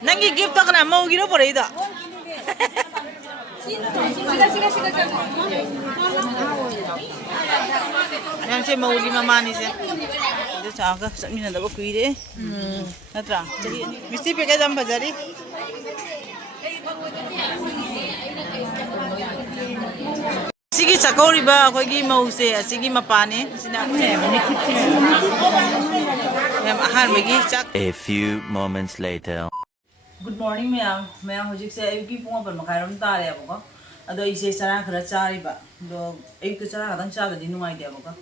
Nangi gift to kana mau giro pore ida. Yang se mau lima mani se. Itu cakap sambil nanda bukui deh. Natra. Jadi mesti pakai jam bajari. Sigi cakori ba aku lagi mau se, sigi mapane. A few moments later. Good morning, ma'am. Ma'am, hujik se ayuki punga par makairam tare abuka. Ado ise chara khara chari ba. Do ayuk chara kadang chada di nungai de abuka.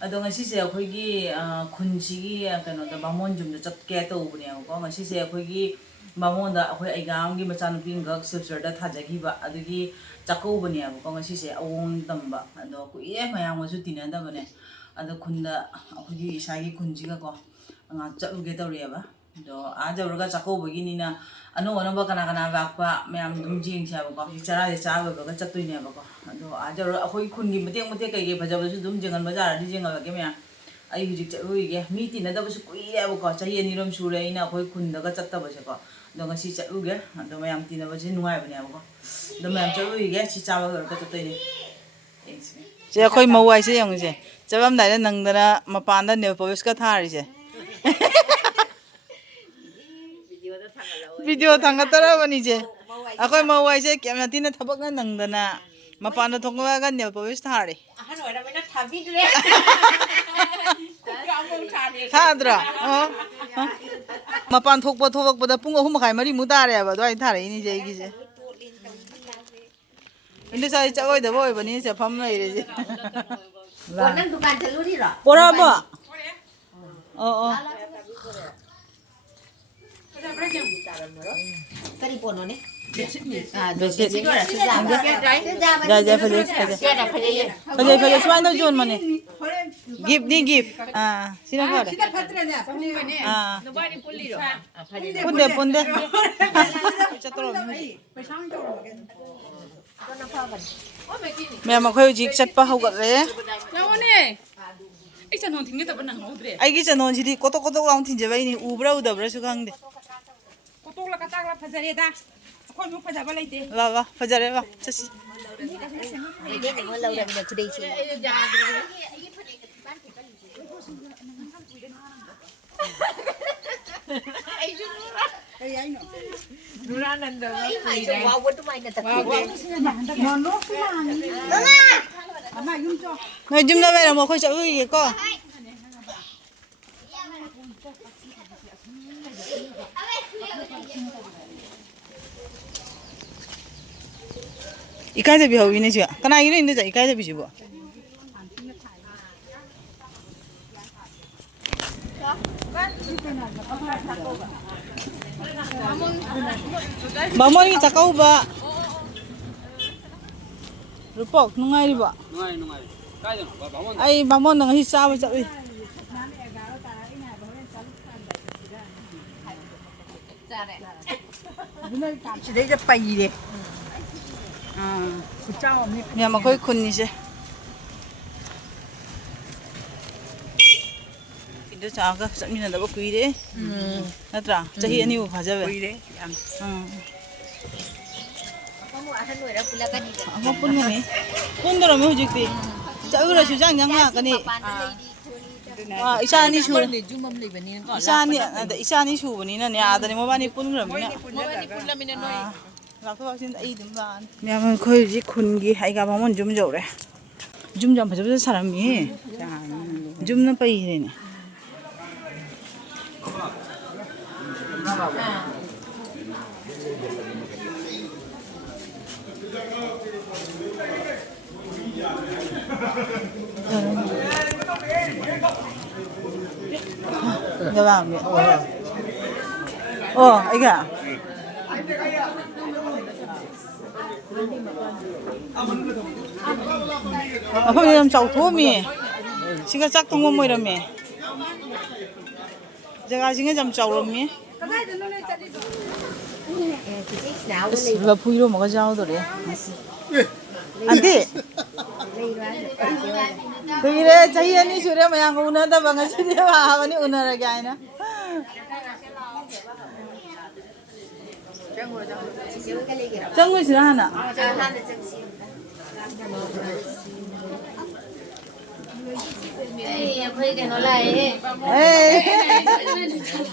Ado ngasi se akhoi khunchi gi kano da bamon jum da chat ke to ubni abuka. Ngasi se akhoi bamon da akhoi aigam gi machan ping gak Silchar da thajagi ba. Ado gi Chakouba ni abuka ngasi se awon tamba. Ado ko ye mayang wasu tinanda bane. Ado khunda akhoi isagi khunchi ga ko nga chaluge tawri aba. Do aja urga Chakouba gini na ano ba kana bakpa mayam dum jing siya ba ko chara ba ga chatui ne ba ko do aja ur akhoi khungi mate kai ge bhaja su dum jingan bajar di jingal ge me ai hujik chatui ge mi ti na da su kui ya ba ko chahi ani rom sure ina akhoi khun da ga chatta ba se ko do nga si chatu ge do mayam ti na ba je nuai ba ne ba ko do mayam chatui ge si cha ba ga chatui ne je akhoi mawai se yang je chabam dai da nang da mapan da ne police ka thari je video thanga tara bani je akhoi mawai se kyam na tin thabak na nangdana mapan da thongwa ga nel police thari ahan oira mena thabidre thadra mapan thokpa da pung ahum khai mari mu tare ba doi thare ni je gi je inde sai chagoi da boy bani se pham lai re je nang dukan chaluri ro pora ba kari pono ne besit ja faje swain do jon mane give ni give sina kare punde chatro me ma khoi jik chat pa hogat re ai chanon thing ta ban hodre ai gi chanon ji koto laung thin je bai ni ubra udabra su khang de koto la katak la phajare da khoi mu phajaba laite la phajare ba chasi ai de mo lau da mina kudai chi ai no Nurananda ai so wa what mai na ta no ama yum cho noi jum la bai la mo khoi cha ui ko ikai da bi hawi ne ja kana yin ne ja ikai da bi ji bo Bamon ni Chakouba Rupok nungai ba nungai kai jano bamon ai bamon nang hi sa ba cha ui đấy là bày đi nhà mà khơi khun như thế itu cakap sambil nanda bukui deh natra chahi ani bhaja be bày đấy kamu akan nuera pula kan ini apa pun ni pun dorong me hujukti cakura sujang yang ngah kan ni isani su isani su bani na ni ada ni mobani pun gram ni Lạc thuốc xin ai đúng là nhà mình khơi gì khun gì hay gặp món zum dầu đấy zum dầu phải giúp sao mi zum nó bay này Dạ vâng ấy cả không làm chậu thua mi, xin cái chắc không có mồi đâu mi, giờ cái xin cái làm chậu rồi mi, là phui rồi mà cái rau rồi đấy, anh đi, thì đấy thấy anh đi xuống đấy mà anh cũng nói ta bằng cái gì đấy mà anh đi uống ra cái này, 짱구시나 하나. 에이,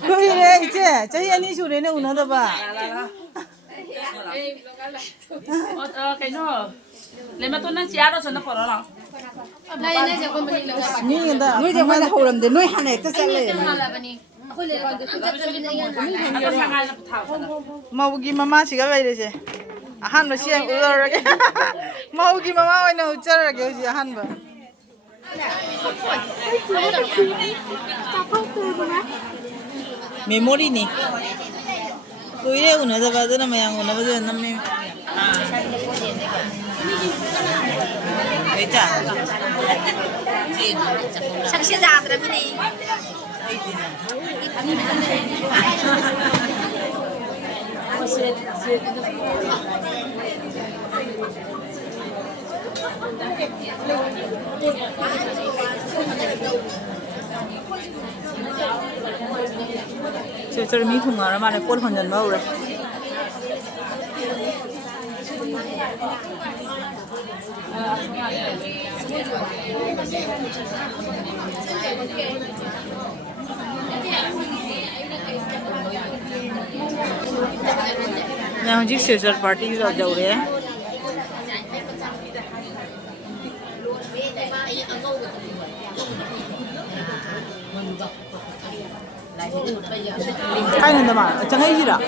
그래 이제 저희 아니 술에는 오나다 봐. cái nó lấy mà tôi nó chia đó cho nó khỏi đó nào đây đây giờ con mình là 니인다. 너희 대만 하오는데 너희 하나 또 잘래. nó sang ai nó thảo 마우기 마마 지가 왜 이러지? 한번 시험 우러러게. 마우기 마마 왜나 우쩌러게 오지 한 번. 메모리니. 또 이래 오나다 봐도 마양 오나 봐도 남네. 왜자? 상시자들이 실제로 미국 알아 말에 꼴 혼전 먹으래. Now just social parties are जाऊ रहे हैं. Ai nên mà chẳng ai gì đó.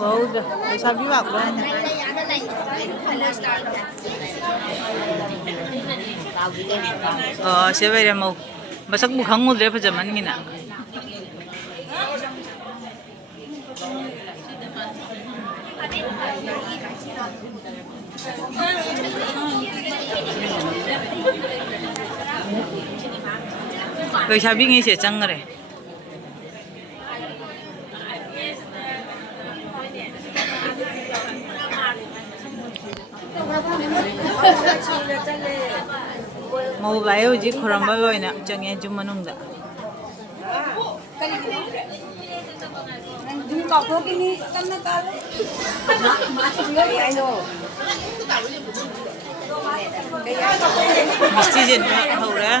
Wow, sao biết bạc đấy? Siapa yang mau? Masak bukan mau dia pajaman gina. Rồi sao biết nghe sẽ chăng rồi? Mau bayo ji koram bayo ina jange juma nungda. Misti jen haura.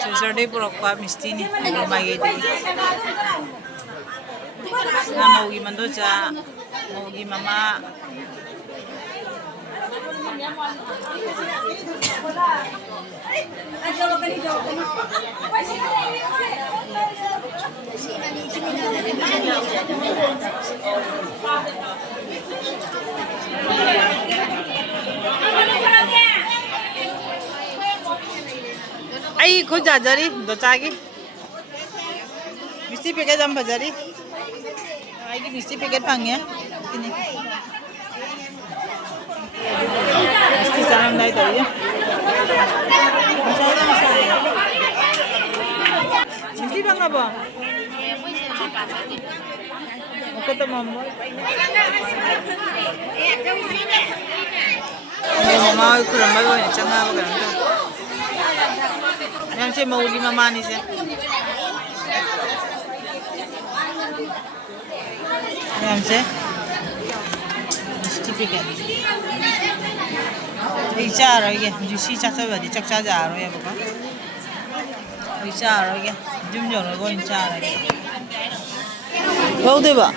Saturday purokwa misti ni mai gede. Na mau gi mando cha mau gi mama. Ai kau jajari, docagi. Mesti pakai jam bajari. Ai ki mesti pakai pangnya. Ini. Mesti salam naik tadi ya. Mesti bang apa? Oke tu mama. Mama kurang bagus ni, cangga apa kan? Yang saya mau di mama ni saya. Yang saya mesti pakai. Silchar 이게 주시 작사가 디 작사자로 해 볼까? Silchar 이게 좀 전에 거 Silchar 이게. 어디 봐.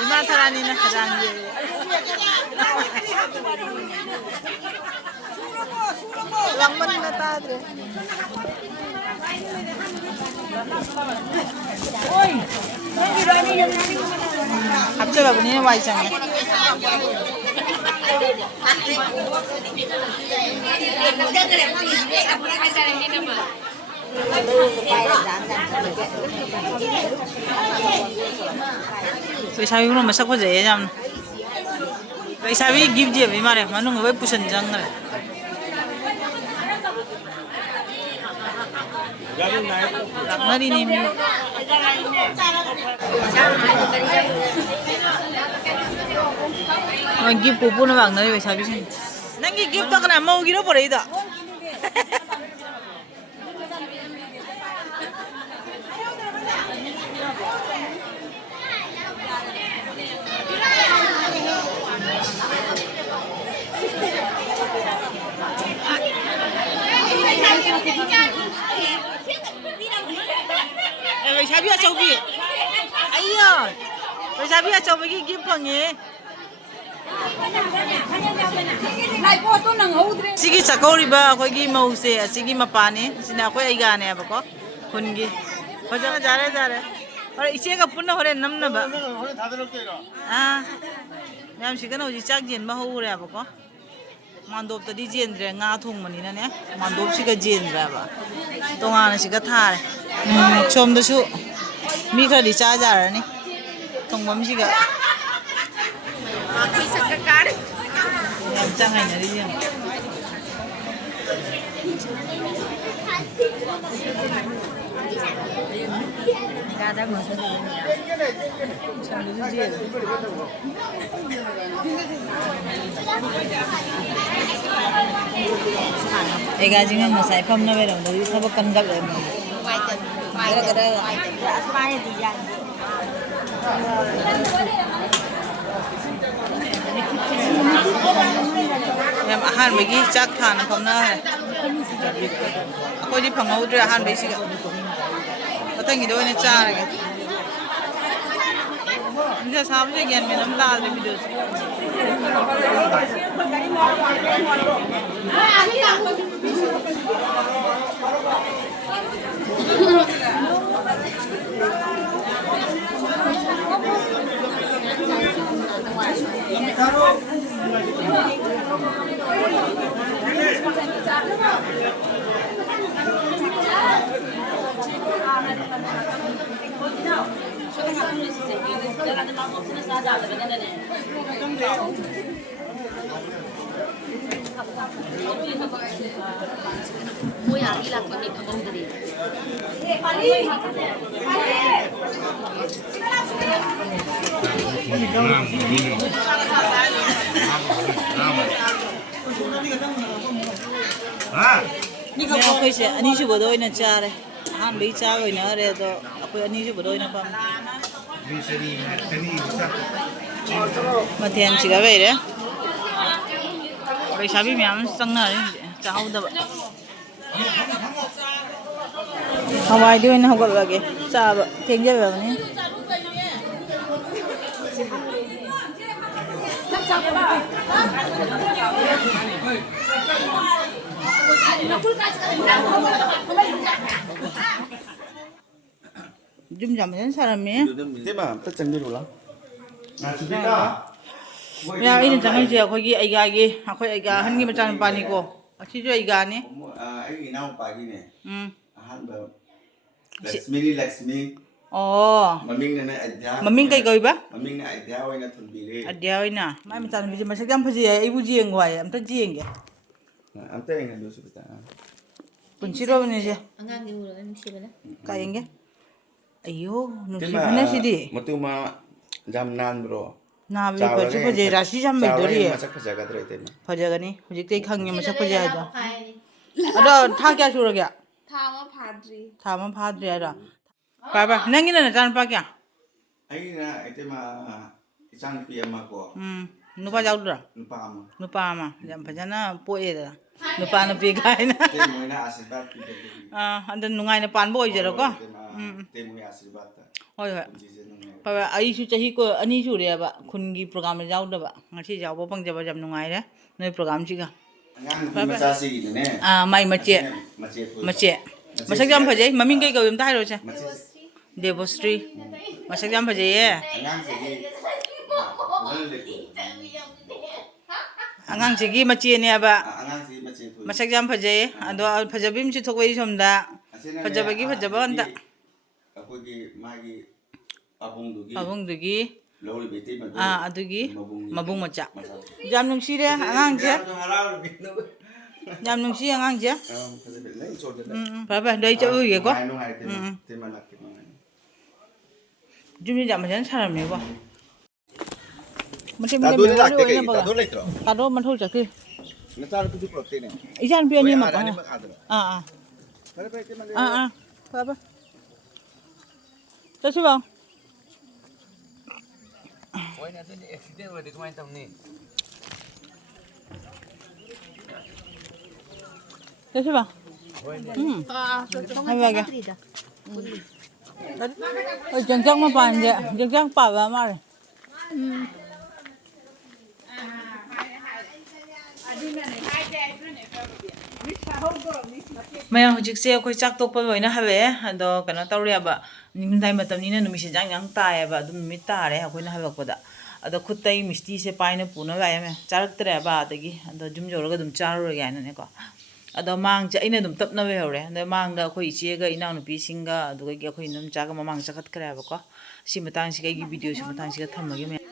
이마타라니는 가장 왕만 나타 그래. 갑자기 보니 와 있잖아. Paisabi mo masak pa jay jam. Paisabi give je bi mare manung ba pusan jang ngare. Nari ni mi. Give pupu na bang nari paisabi sin. Nangi give to kana mau giro pore ida. Paisabi achaw bi. Ayo. Paisabi achaw bi give pangi. Sigi chakori ba khoi gi mau se sigi mapani sina khoi ai ga ne ba ko khungi bajana jare और इसे का पुन्ना होरे नमना बा हाँ याम शिकन हो जी चाक जेन बा हो रहा है बको मांडोब तो दी जेन रे ngã thùng मनी ना ने मांडोब शिका जेन रहा बा तो ngã ने शिका था रे चोम तो शु मी खा दी चा जा रहा ने तों बम शिका याम चांग है ना दी जेन Ada masa Ega jinga masai pam na bero dari sabak kan gap le gara asmane di jan yam ahan bagi chak than pam na ko di phangau dra ahan bai siga Thank you, doing it. Just have to get me the videos. Aku sih, ani sih bodoh ini cara, han bicara ini ada tu, aku ani sih bodoh ini pam. Matian ciga bere, Paisabi miam setengah ni, cahau dah. Hawai dia ini hukul lagi, cah tinggi berapa ni? Jum jam ni saram ni. Tema, tak cengdi dulu lah. Ya ini jangan je, aku lagi ayah, aku ayah, hengi macam apa ni ko? Aci tu ayah ni. Ini nama pagi ni. Ahan ber. Laksmi. Oh. Maming na adya. Maming kay kau ba? Maming na adya, awak na thulbire. Adya awak na. Mai macam ni macam jam pasti ibu jieng gua ya, macam jieng ke? Ante yang ada sudah. Punciro ni je. Angang ni ulo, ni siapa lah? Kaya ke? Ayo, nusi mana sih di? Matu ma jam nan bro. Na bi pergi pergi rasi jam berduri ya. Masak kerja kat tema. Pergi ni, pergi kita ikang ni masak pergi ada. Ada thang kya suruh kya? Thama padri ada. Papa, nangi na najan pa kya? Ayo na tema isang piyama ko. Nupa jauh dah. Nupa ama, jam pajana poe dah. Nupa na pigai na. Temu na asirbat kita. Anda nungai na pan boy jero ko. Temu ya asirbat. Hoi hoi. Papa, ayi su cahi ko ani su dia ba. Kungi program jauh dah ba. Ngasih jauh bopang jam jam nungai dah. Noi program juga. Macam sih ni. Mai macet. Macet. Masak jam pajai, maming kay kau yang tahu je. Devostri. Masak jam pajai ya. Angang segi macet ni apa? Masak jam pajai. Ado pajabim si thok wei somda. ꯐꯖꯕꯒꯤ ꯐꯖꯕ ꯑꯝꯇ ꯑꯩꯈꯣꯏꯒꯤ ꯃꯥꯒꯤ ꯑꯕꯨꯡꯗꯨꯒꯤ ꯂꯧꯔꯤꯕ ꯏꯇꯩꯃꯗꯨ ꯑꯗꯨꯒꯤ ꯃꯕꯨꯡ ꯃꯆꯥ ꯌꯥꯝ ꯅꯨꯡꯁꯤꯔꯦ ꯑꯉꯥꯡꯁꯦ ꯌꯥꯝ ꯅꯨꯡꯁꯤ ꯑꯉꯥꯡꯁꯦ ꯐꯔꯦ ꯐꯔꯦ ꯑꯩ ꯆꯠꯂꯨꯒꯦꯀꯣ ꯌꯨꯝꯁꯤ ꯌꯥꯝ ꯐꯖꯅ ꯁꯥꯔꯝꯃꯦꯀꯣ ꯃꯇꯦꯛ ꯃꯇꯦꯛ ꯃꯦꯃꯣꯔꯤ ꯑꯣꯏꯅꯕ ꯀꯥꯗꯣ ꯃꯊꯧ ꯆꯠꯈꯤ ꯏꯆꯥ ꯅꯨꯄꯤ ꯑꯅꯤꯃꯛ ꯐꯔꯦ ꯐꯔꯦ ꯆꯠꯁꯤꯕꯣ ꯍꯣꯏꯅꯦ ꯑꯗꯨꯗꯤ ꯑꯦꯛꯁꯤꯗꯦꯟ ꯑꯣꯏꯔꯗꯤ ꯀꯃꯥꯏꯅ ꯇꯧꯅꯤꯆꯠꯁꯤꯕꯣ ꯍꯥꯏꯕꯒꯦ ꯆꯪꯆꯪ ꯃꯄꯥꯟꯁꯦ ꯆꯪꯆꯪ ꯄꯥꯕ ꯃꯥꯜꯂꯦ ꯃꯌꯥꯝ ꯍꯧꯖꯤꯛꯁꯦ ꯑꯩꯈꯣꯏ ꯆꯥꯛ ꯇꯣꯛꯄ ꯂꯣꯏꯅ ꯍꯜꯂꯛꯑꯦ ꯑꯗꯣ ꯀꯩꯅꯣ ꯇꯧꯔꯦꯕ ꯅꯤꯡꯊꯝꯊꯥꯏ ꯃꯇꯝꯅꯤꯅ ꯅꯨꯃꯤꯠꯁꯦ ꯌꯥꯝ ꯇꯥꯏꯌꯦꯕ ꯑꯗꯨꯝ ꯅꯨꯃꯤꯠ ꯇꯥꯔꯦ ꯑꯩꯈꯣꯏꯅ ꯍꯜꯂꯛꯄꯗ ꯑꯗꯣ ꯈꯨꯠꯇ ꯑꯩ ꯃꯤꯁꯇꯤꯁꯦ ꯄꯥꯏꯅ ꯄꯨꯅ ꯂꯥꯛꯑꯦ ꯆꯥꯔꯛꯇ꯭ꯔꯦꯕ ꯑꯗꯒꯤ ꯑꯗꯣ ꯌꯨꯝ ꯌꯧꯔꯒ ꯑꯗꯨꯝ ꯆꯥꯔꯨꯔꯒꯦ ꯍꯥꯏꯅꯅꯦꯀꯣ ꯑꯗꯣ ꯃꯥꯡꯁꯦ ꯑꯩꯅ ꯑꯗꯨꯝ ꯇꯞꯅ ꯂꯩꯍꯧꯔꯦ ꯑꯗꯣ ꯃꯥꯡꯗ ꯑꯩꯈꯣꯏ ꯏꯆꯦꯒ ꯏꯅꯥꯎꯅꯨꯄꯤꯁꯤꯡꯒ ꯑꯗꯨꯒ ꯑꯩꯈꯣꯏ ꯏꯅꯝꯆꯥꯒ ꯃꯃꯥꯡ ꯆꯠꯈꯠꯈ꯭ꯔꯦꯕꯀꯣ ꯁꯤ ꯃꯇꯥꯡꯁꯤꯒ ꯑꯩꯒꯤ ꯚꯤꯗꯤꯑꯣꯁꯤ ꯃꯇꯥꯡꯁꯤꯒ ꯊꯝꯃꯒꯦ ꯃꯌꯥꯝ